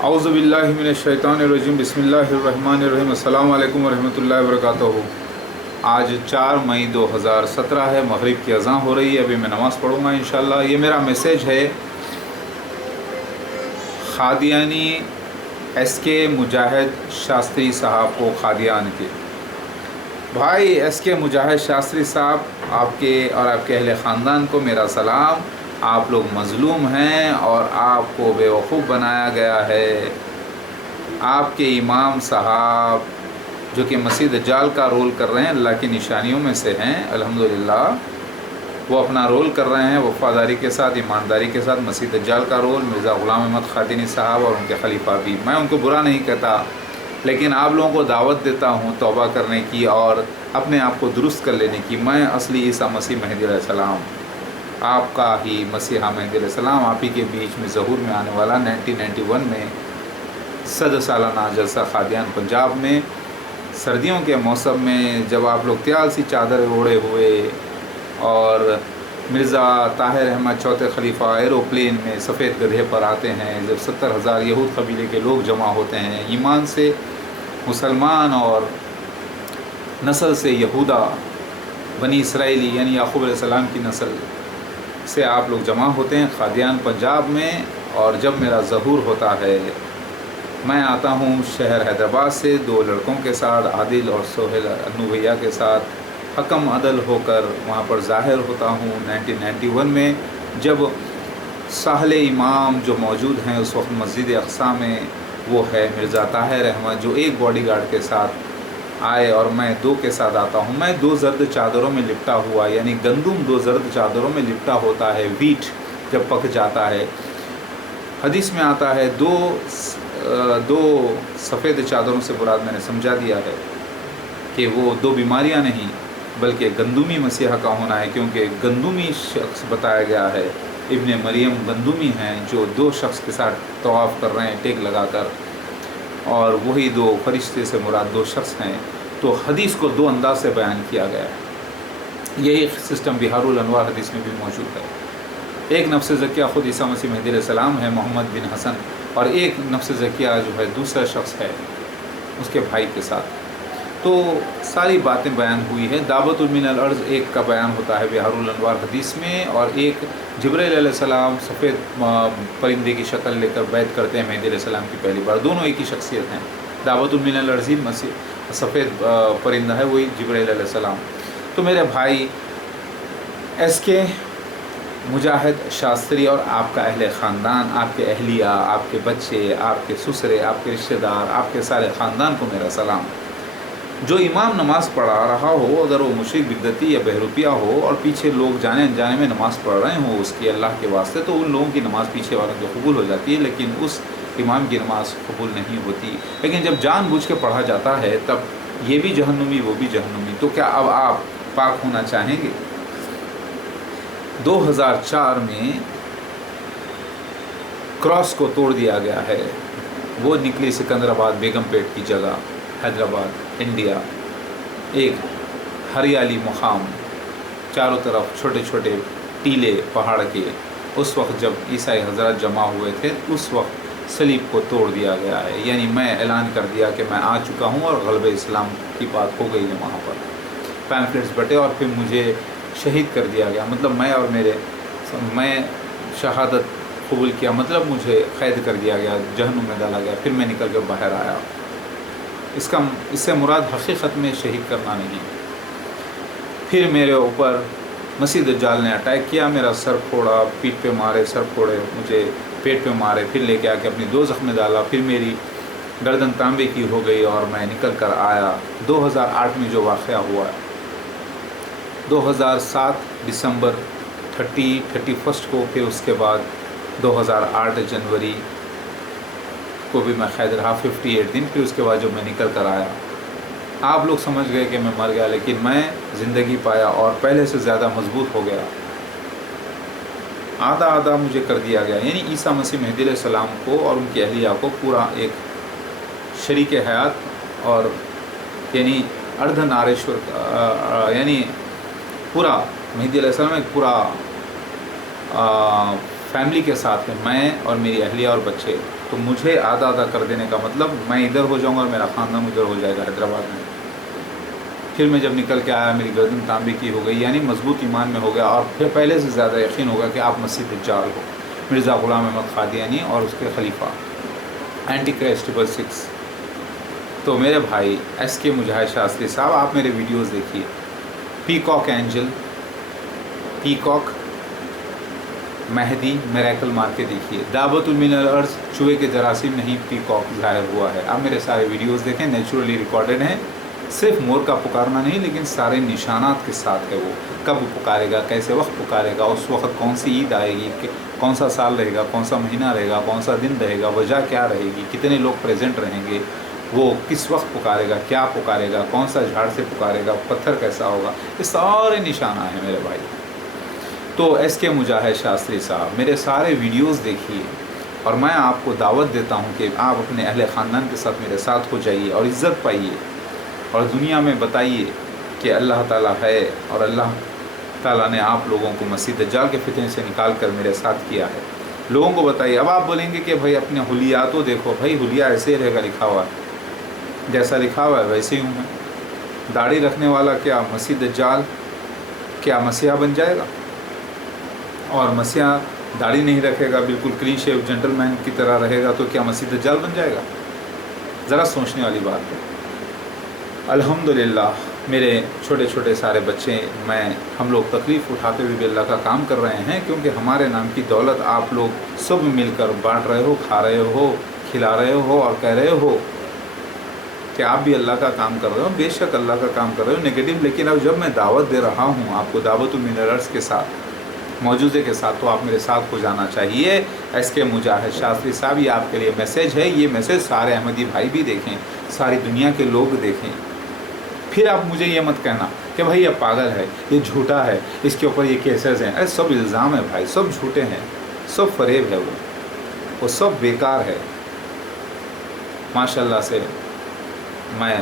औज़ु बिल्लाहि मिनश्शैतानिर्रजीम बिस्मिल्लाहिर्रहमानिर्रहीम अस्सलामु अलैकुम वरहमतुल्लाहि वबरकातुहू। आज 4 मई 2017 है। मगरिब की अज़ान हो रही है। अभी मैं नमाज़ पढ़ूँगा इंशाअल्लाह। ये मेरा मैसेज है क़ादियानी एस.के. मुजाहिद शास्त्री साहब को, क़ादियान के भाई एस.के. मुजाहिद शास्त्री साहब, आपके और आपके अहले ख़ानदान को मेरा सलाम। आप लोग मज़लूम हैं और आपको बेवकूफ़ बनाया गया है। आपके इमाम साहब जो कि मसीह दज्जाल का रोल कर रहे हैं, अल्लाह की निशानियों में से हैं अल्हम्दुलिल्लाह, वो अपना रोल कर रहे हैं वफ़ादारी के साथ, ईमानदारी के साथ। मसीह दज्जाल का रोल मिर्ज़ा ग़ुलाम अहमद क़ादियानी साहब और उनके खलीफा भी। मैं उनको बुरा नहीं कहता, लेकिन आप लोगों को दावत देता हूँ तौबा करने की और अपने आप को दुरुस्त कर लेने की। मैं असली ईसा मसीह मेहदी अलैहिस्सलाम, आपका ही मसीहा मेहदी अलैहिस्सलाम, आप ही के बीच में ज़हूर में आने वाला 1991 में सद सालाना जलसा क़ादियान पंजाब में, सर्दियों के मौसम में जब आप लोग त्याल सी चादर ओढ़े हुए और मिर्ज़ा ताहिर अहमद चौथे खलीफा एरोप्लेन में सफ़ेद गधे पर आते हैं, जब 70,000 यहूद कबीले के लोग जमा होते हैं, ईमान से मुसलमान और नस्ल से यहूदा, बनी इसराइली यानी याकूब अलैहिस्सलाम की नस्ल से आप लोग जमा होते हैं क़ादियान पंजाब में। और जब मेरा ज़हूर होता है, मैं आता हूँ शहर हैदराबाद से 2 लड़कों के साथ, आदिल और सोहेल अन्नू भैया के साथ, हकम अदल होकर वहाँ पर ज़ाहिर होता हूँ 1991 में, जब साहले इमाम जो मौजूद हैं उस वक्त मस्जिद अक़सा में, वो है मिर्ज़ा ताहिर अहमद, जो एक बॉडीगार्ड के साथ आए और मैं 2 के साथ आता हूँ। मैं 2 ज़र्द चादरों में लिपटा हुआ, यानी गंदुम 2 ज़र्द चादरों में लिपटा होता है। वीट जब पक जाता है, हदीस में आता है, दो सफ़ेद चादरों से मुराद मैंने समझा दिया है कि वो 2 बीमारियां नहीं बल्कि गंदुमी मसीहा का होना है, क्योंकि गंदुमी शख्स बताया गया है, इब्ने मरियम गंदुमी हैं जो 2 शख्स के साथ तवाफ़ कर रहे हैं टेक लगाकर, और वही 2 फरिश्ते से मुराद 2 शख्स हैं। तो हदीस को 2 अंदाज से बयान किया गया है। यही सिस्टम बिहारुल अनवार हदीस में भी मौजूद है। एक नफ्स ज़किया ख़ुद ईसा मसीह मेहदी अलैहिस्सलाम है, मोहम्मद बिन हसन, और एक नफ्स ज़किया जो है दूसरा शख्स है उसके भाई के साथ। तो सारी बातें बयान हुई है। दावतुल मिनल अर्ज़ एक का बयान होता है बिहारुल अनवार हदीस में, और एक जिब्राइल अलैहिस्सलाम सफ़ेद परिंदे की शक्ल लेकर बैत करते हैं मेहदी अलैहिस्सलाम की पहली बार। दोनों एक ही शख्सियत हैं। दावतुल मिनल अर्ज़ मसीह सफ़ेद परिंदा है, वही जिब्राइल अलैहिस्सलाम। तो मेरे भाई एस.के. मुजाहिद शास्त्री और आपका अहले ख़ानदान, आपके अहलिया, आपके बच्चे, आपके ससुरे, आपके रिश्तेदार, आपके सारे ख़ानदान को मेरा सलाम। जो इमाम नमाज़ पढ़ा रहा हो, अगर वो मुशरिक बिदअती या बहरूपिया हो और पीछे लोग जाने अनजाने में नमाज़ पढ़ रहे हों उसकी अल्लाह के वास्ते, तो उन लोगों की नमाज़ पीछे वालों की कबूल हो जाती है, लेकिन उस इमाम की नमाज़ कबूल नहीं होती। लेकिन जब जानबूझ के पढ़ा जाता है तब ये भी जहन्नुमी वो भी जहन्नुमी। तो क्या अब आप पाक होना चाहेंगे? 2004 में क्रॉस को तोड़ दिया गया है। वो निकली सिकंदराबाद बेगमपेट की जगह, हैदराबाद, इंडिया। एक हरियाली मुकाम, चारों तरफ छोटे छोटे टीले पहाड़ के। उस वक्त जब ईसाई हज़रत जमा हुए थे, उस वक्त सलीब को तोड़ दिया गया है। यानी मैं ऐलान कर दिया कि मैं आ चुका हूँ और ग़लबे इस्लाम की बात हो गई है वहाँ पर। पैम्फलेट्स बटे और फिर मुझे शहीद कर दिया गया। मतलब मैं शहादत कबूल किया, मतलब मुझे क़ैद कर दिया गया, जहन्नुम में डाला गया। फिर मैं निकल कर बाहर आया। इससे मुराद हकीकत में शहीद करना नहीं। फिर मेरे ऊपर मसीह दज्जाल ने अटैक किया, मेरा सर फोड़ा, पीठ पे मारे, सर फोड़े, मुझे पेट पे मारे, फिर लेके आके अपनी दोज़ख में डाला। फिर मेरी गर्दन तांबे की हो गई और मैं निकल कर आया। 2008 में जो वाक़या हुआ, 2007 दिसंबर 31 को, फिर उसके बाद 2008 जनवरी को भी मैं क़ैद रहा 58 दिन। फिर उसके बाद जब मैं निकल कर आया, आप लोग समझ गए कि मैं मर गया, लेकिन मैं ज़िंदगी पाया और पहले से ज़्यादा मजबूत हो गया। आधा आधा मुझे कर दिया गया। यानी ईसा मसीह मेहदी अलैहिस्सलाम को और उनकी अहलिया को पूरा एक शरीक हयात और यानी अर्धनारेश्वर, यानी पूरा मेहदी अलैहिस्सलाम एक पूरा फैमिली के साथ है, मैं और मेरी अहलिया और बच्चे। तो मुझे आधा आधा कर देने का मतलब मैं इधर हो जाऊंगा और मेरा ख़ानदान उधर हो जाएगा हैदराबाद में। फिर मैं जब निकल के आया मेरी गर्दन तांबे की हो गई, यानी मजबूत ईमान में हो गया, और फिर पहले से ज़्यादा यकीन होगा कि आप मसीह दज्जाल हो, मिर्ज़ा ग़ुलाम अहमद क़ादियानी और उसके खलीफा एंटी क्राइस्ट #6। तो मेरे भाई SK मुजाहिद शास्त्री साहब, आप मेरे वीडियोस देखिए, peacock angel, peacock mehndi miracle मार के देखिए, दावतुल मिनल अर्ज़ चूहे के जरासीम नहीं पीकॉक ज़ाहिर हुआ है। आप मेरे सारे वीडियोस देखें, नेचुरली रिकॉर्डेड हैं, सिर्फ मोर का पुकारना नहीं लेकिन सारे निशानात के साथ है। वो कब पुकारेगा, कैसे वक्त पुकारेगा, उस वक्त कौन सी ईद आएगी, कौन सा साल रहेगा, कौन सा महीना रहेगा, कौन सा दिन रहेगा, वजह क्या रहेगी, कितने लोग प्रेजेंट रहेंगे, वो किस वक्त पुकारेगा, क्या पुकारेगा, कौन सा झाड़ से पुकारेगा, पत्थर कैसा होगा, ये सारे निशाना हैं मेरे भाई। तो SK मुजाहिद शास्त्री साहब मेरे सारे वीडियोस देखिए, और मैं आपको दावत देता हूँ कि आप अपने अहले ख़ानदान के साथ मेरे साथ हो जाइए और इज़्ज़त पाइए, और दुनिया में बताइए कि अल्लाह ताला है, और अल्लाह ताला ने आप लोगों को मसीह दज्जाल के फितने से निकाल कर मेरे साथ किया है। लोगों को बताइए। अब आप बोलेंगे कि भाई अपने हुलिया तो देखो, भाई हुलिया ऐसे रहेगा, लिखा हुआ है, जैसा लिखा हुआ है वैसे ही हूँ मैं। दाढ़ी रखने वाला क्या मसीह दज्जाल क्या मसीहा बन जाएगा? और मसीहा दाढ़ी नहीं रखेगा, बिल्कुल क्लीन शेव जेंटलमैन की तरह रहेगा, तो क्या मसीह दज्जाल बन जाएगा? ज़रा सोचने वाली बात है। अल्हम्दुलिल्लाह मेरे छोटे छोटे सारे बच्चे, हम लोग तकलीफ़ उठाते हुए भी अल्लाह का काम कर रहे हैं, क्योंकि हमारे नाम की दौलत आप लोग सब मिलकर बांट रहे हो, खा रहे हो, खिला रहे हो, और कह रहे हो कि आप भी अल्लाह का काम कर रहे हो। बेशक अल्लाह का काम कर रहे हो नेगेटिव, लेकिन अब जब मैं दावत दे रहा हूँ आपको, दावतुल मिनल के साथ, मौजूदे के साथ, तो आप मेरे साथ हो जाना चाहिए। SK मुजाहिद शास्त्री साहब, ये आपके लिए मैसेज है। ये मैसेज सारे अहमदी भाई भी देखें, सारी दुनिया के लोग देखें। फिर आप मुझे ये मत कहना कि भाई ये पागल है, ये झूठा है, इसके ऊपर ये केसेस हैं। अरे सब इल्ज़ाम है भाई, सब झूठे हैं, सब फरेब है, वो सब बेकार है। माशाल्लाह से मैं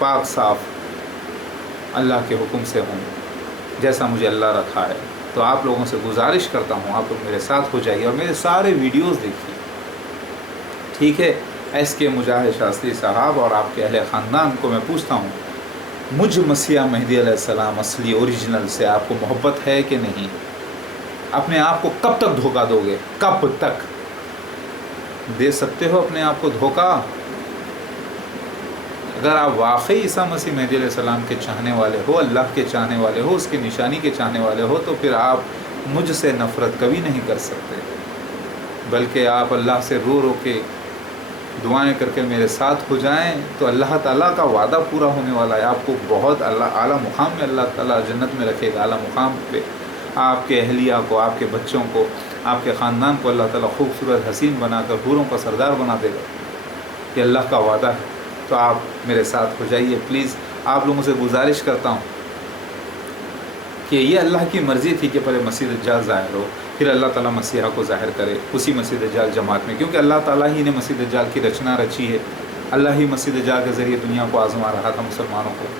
पाक साफ़ अल्लाह के हुक्म से हूँ, जैसा मुझे अल्लाह रखा है। तो आप लोगों से गुजारिश करता हूँ, आप लोग मेरे साथ हो जाइए और मेरे सारे वीडियोस देखिए, ठीक है। SK मुजाहिद शास्त्री साहब और आपके अहले ख़ानदान को मैं पूछता हूँ, मुझ मसीहा मेहदी अलैहिस्सलाम असली ओरिजिनल से आपको मोहब्बत है कि नहीं? अपने आप को कब तक धोखा दोगे? कब तक दे सकते हो अपने आप को धोखा? अगर आप वाकई ईसा मसीह मेहदी अलैहिस्सलाम के चाहने वाले हो, अल्लाह के चाहने वाले हो, उसकी निशानी के चाहने वाले हो, तो फिर आप मुझसे नफ़रत कभी नहीं कर सकते, बल्कि आप अल्लाह से रो रो के दुआएं करके मेरे साथ हो जाएं, तो अल्लाह ताला का वादा पूरा होने वाला है। आपको बहुत आला मुकाम में अल्लाह ताला जन्नत में रखेगा। आला मुकाम पे आपके अहलिया को, आपके बच्चों को, आपके ख़ानदान को अल्लाह ताला खूबसूरत हसीन बनाकर हूरों का सरदार बना देगा। ये अल्लाह का वादा है। तो आप मेरे साथ हो जाइए प्लीज़। आप लोगों से गुजारिश करता हूँ कि ये अल्लाह की मर्ज़ी थी कि पहले मसीह दज्जाल ज़ाहिर हो, फिर अल्लाह ताला मसीहा को ज़ाहिर करे उसी मसीह दज्जाल जमात में, क्योंकि अल्लाह ताला ही ने मसीह दज्जाल की रचना रची है। अल्लाह ही मसीह दज्जाल के ज़रिए दुनिया को आज़मा रहा था, मुसलमानों को।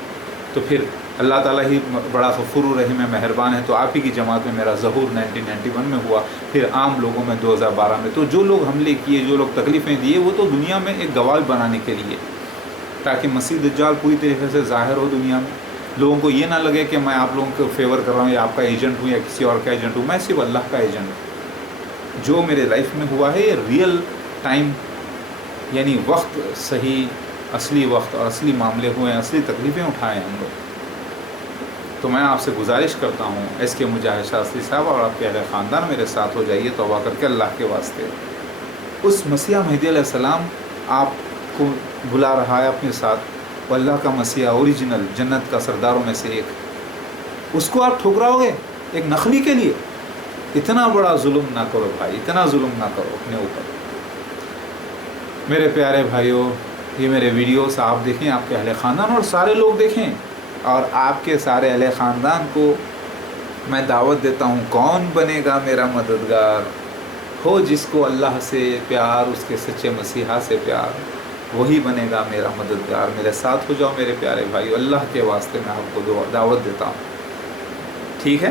तो फिर अल्लाह ताला ही बड़ा गफूर रहीम है, मेहरबान है। तो आप ही की जमात में मेरा ज़हूर 1991 में हुआ, फिर आम लोगों में 2012 में। तो जो लोग हमले किए, जो लोग तकलीफ़ें दिए, वो तो दुनिया में एक गवाह बनाने के लिए, ताकि मसीह दज्जाल पूरी तरीके से ज़ाहिर हो दुनिया में। लोगों को ये ना लगे कि मैं आप लोगों को फेवर कर रहा हूँ या आपका एजेंट हूँ या किसी और का एजेंट हूँ। मैं सिर्फ अल्लाह का एजेंट हूँ। जो मेरे लाइफ में हुआ है ये रियल टाइम, यानी वक्त सही, असली वक्त और असली मामले हुए हैं, असली तकलीफ़ें उठाए हैं हम लोग। तो मैं आपसे गुजारिश करता हूँ SK मुजाहिद शास्त्री साहब और आपके अहले ख़ानदान मेरे साथ हो जाइए तौबा करके अल्लाह के वास्ते। उस मसीहा मेहदी अलैहिस्सलाम आपको बुला रहा है अपने साथ, वो अल्लाह का मसीहा ओरिजिनल जन्नत का सरदारों में से एक, उसको आप ठुकराओगे एक नखली के लिए? इतना बड़ा जुल्म ना करो भाई, इतना जुल्म ना करो अपने ऊपर। मेरे प्यारे भाइयों, ये मेरे वीडियोस आप देखें, आपके अहले ख़ानदान और सारे लोग देखें, और आपके सारे अहले ख़ानदान को मैं दावत देता हूँ, कौन बनेगा मेरा मददगार? हो जिसको अल्लाह से प्यार, उसके सच्चे मसीहा से प्यार, वही बनेगा मेरा मददगार। मेरे साथ हो जाओ मेरे प्यारे भाई, अल्लाह के वास्ते मैं आपको दावत देता हूँ, ठीक है।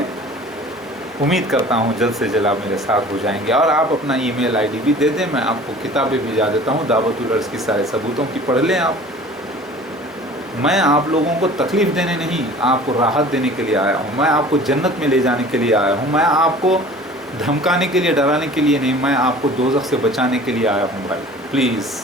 امید کرتا ہوں جلد سے جلد آپ میرے ساتھ ہو جائیں گے، اور آپ اپنا ای میل آئی ڈی بھی دے دیں، میں آپ کو کتابیں بھیجا دیتا ہوں دعوت العرض کی سارے ثبوتوں کی، پڑھ لیں آپ۔ میں آپ لوگوں کو تکلیف دینے نہیں، آپ کو راحت دینے کے لیے آیا ہوں، میں آپ کو جنت میں لے جانے کے لیے آیا ہوں، میں آپ کو دھمکانے کے لیے ڈرانے کے لیے نہیں، میں آپ کو دوزخ سے بچانے کے لیے آیا ہوں بھائی، پلیز